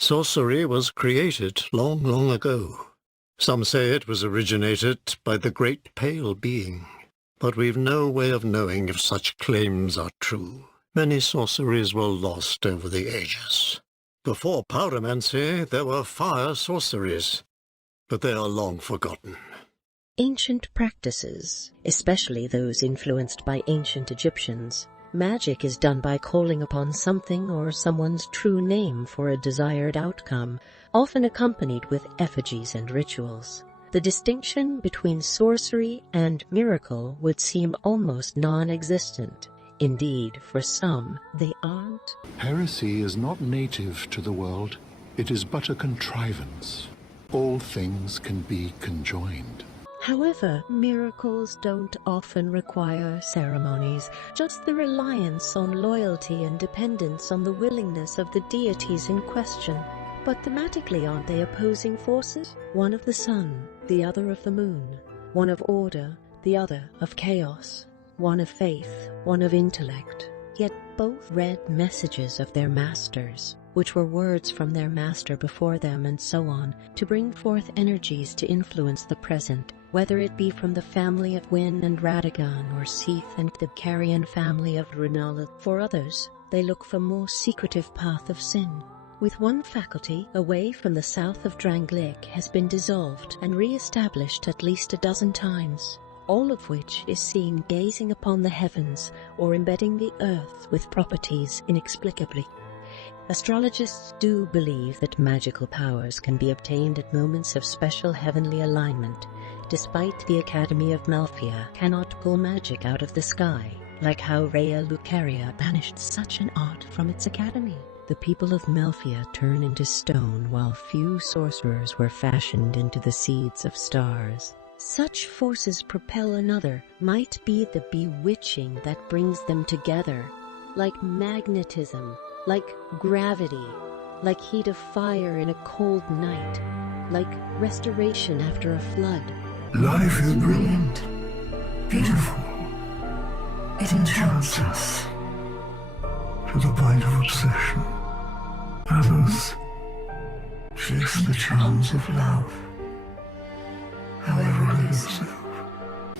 Sorcery was created long, long ago. Some say it was originated by the Great Pale Being, but we've no way of knowing if such claims are true. Many sorceries were lost over the ages. Before pyromancy, there were fire sorceries, but they are long forgotten. Ancient practices, especially those influenced by ancient Egyptians, magic is done by calling upon something or someone's true name for a desired outcome, often accompanied with effigies and rituals. The distinction between sorcery and miracle would seem almost non-existent. Indeed, for some, they aren't. Heresy is not native to the world. It is but a contrivance. All things can be conjoined. However, miracles don't often require ceremonies, just the reliance on loyalty and dependence on the willingness of the deities in question. But thematically, aren't they opposing forces? One of the sun, the other of the moon. One of order, the other of chaos. One of faith, one of intellect. Yet both read messages of their masters, which were words from their master before them and so on, to bring forth energies to influence the present, whether it be from the family of Wynn and Radagon or Seath and the Carrion family of Renala. For others, they look for more secretive path of sin. With one faculty away from the south of Drangleic has been dissolved and re-established at least a dozen times, all of which is seen gazing upon the heavens or embedding the earth with properties inexplicably. Astrologists do believe that magical powers can be obtained at moments of special heavenly alignment, despite the Academy of Malphia cannot pull magic out of the sky, like how Rhea Lucaria banished such an art from its academy. The people of Malphia turn into stone, while few sorcerers were fashioned into the seeds of stars. Such forces propel another, might be the bewitching that brings them together, like magnetism, like gravity, like heat of fire in a cold night, like restoration after a flood. Life is brilliant, beautiful. It enchants us to the point of obsession. Others chase the charms of love, however elusive.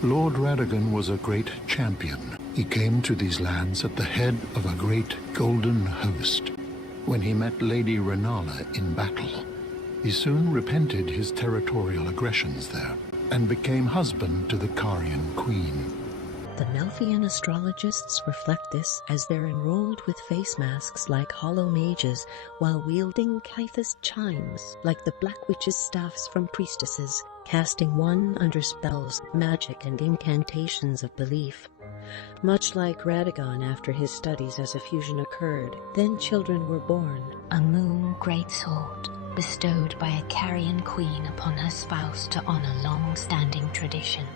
Lord Radagon was a great champion. He came to these lands at the head of a great golden host. When he met Lady Renala in battle, he soon repented his territorial aggressions there and became husband to the Carian queen. The Malphian astrologists reflect this as they're enrolled with face masks like hollow mages while wielding Kythus chimes like the Black Witch's staffs from priestesses, casting one under spells, magic and incantations of belief. Much like Radagon after his studies as a fusion occurred, then children were born. A moon greatsword bestowed by a Carian queen upon her spouse to honor long-standing tradition.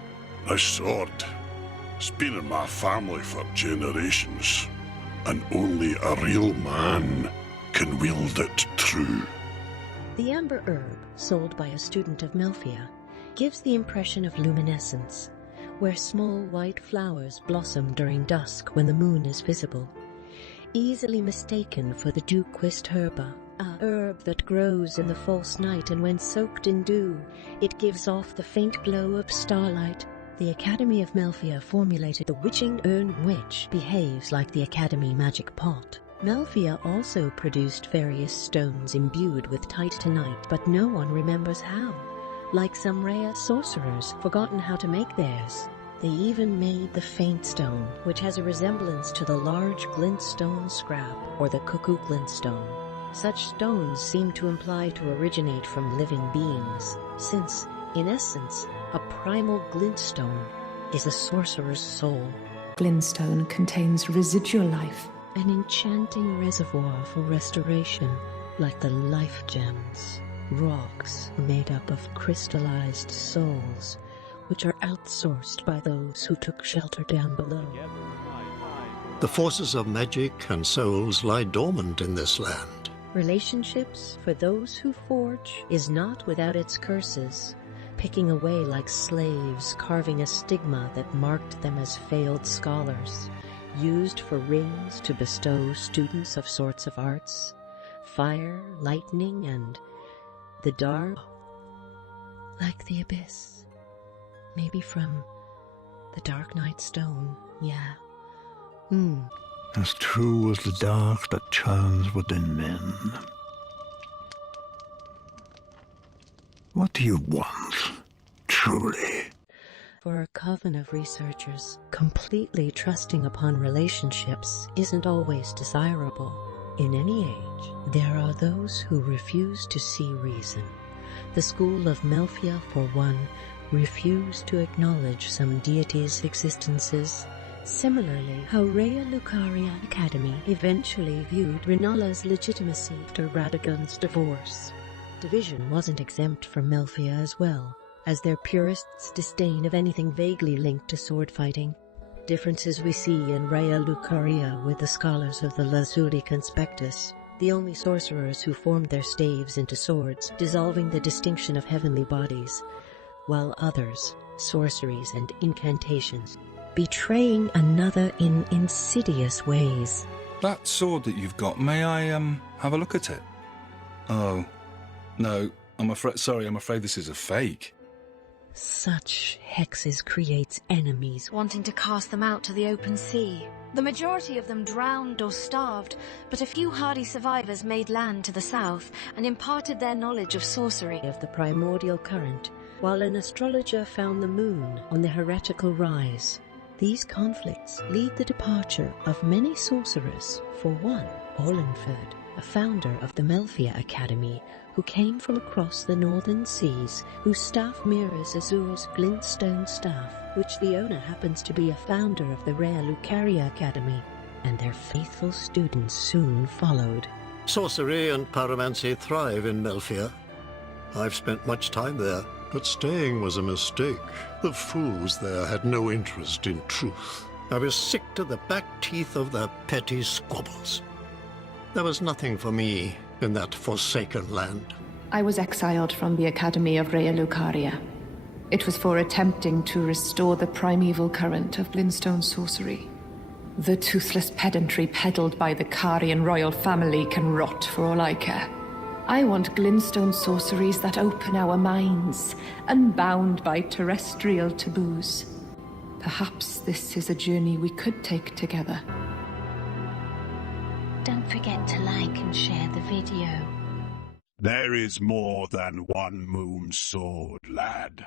A sword. It's been in my family for generations, and only a real man can wield it true. The amber herb, sold by a student of Malphia, gives the impression of luminescence, where small white flowers blossom during dusk when the moon is visible. Easily mistaken for the dewquist herba, a herb that grows in the false night, and when soaked in dew, it gives off the faint glow of starlight. The Academy of Malphia formulated the witching urn, which behaves like the Academy magic pot. Malphia also produced various stones imbued with titanite, but no one remembers how. Like some rare sorcerers, forgotten how to make theirs. They even made the faint stone, which has a resemblance to the large glintstone scrap or the cuckoo glintstone. Such stones seem to imply to originate from living beings, since, in essence, a primal glintstone is a sorcerer's soul. Glintstone contains residual life. An enchanting reservoir for restoration, like the life gems, rocks made up of crystallized souls, which are outsourced by those who took shelter down below. The forces of magic and souls lie dormant in this land. Relationships, for those who forge, is not without its curses, picking away like slaves, carving a stigma that marked them as failed scholars, used for rings to bestow students of sorts of arts, fire, lightning, and the dark, like the abyss. Maybe from the Dark Night Stone, yeah. As true as the dark that churns within men. What do you want, truly? For a coven of researchers, completely trusting upon relationships isn't always desirable. In any age, there are those who refuse to see reason. The school of Melfia, for one, refused to acknowledge some deities' existences. Similarly, how Rhea Lucaria Academy eventually viewed Renala's legitimacy after Radagon's divorce. Division wasn't exempt from Melfia as well, as their purists' disdain of anything vaguely linked to sword fighting. Differences we see in Rhea Lucaria with the scholars of the Lazuli Conspectus, the only sorcerers who formed their staves into swords, dissolving the distinction of heavenly bodies, while others, sorceries and incantations, betraying another in insidious ways. That sword that you've got, may I, have a look at it? Oh, no, I'm afraid this is a fake. Such hexes creates enemies, wanting to cast them out to the open sea. The majority of them drowned or starved, but a few hardy survivors made land to the south and imparted their knowledge of sorcery. Of the primordial current, while an astrologer found the moon on the heretical rise. These conflicts lead the departure of many sorcerers. For one, Olenford, a founder of the Melfia Academy, who came from across the northern seas, whose staff mirrors Azur's glintstone staff, which the owner happens to be a founder of the Rhea Lucaria Academy, and their faithful students soon followed. Sorcery and pyromancy thrive in Melfia. I've spent much time there, but staying was a mistake. The fools there had no interest in truth. I was sick to the back teeth of their petty squabbles. There was nothing for me in that forsaken land. I was exiled from the Academy of Rhea Lucaria. It was for attempting to restore the primeval current of glintstone sorcery. The toothless pedantry peddled by the Carian royal family can rot for all I care. I want glintstone sorceries that open our minds, unbound by terrestrial taboos. Perhaps this is a journey we could take together. Don't forget to like and share the video. There is more than one moon sword, lad.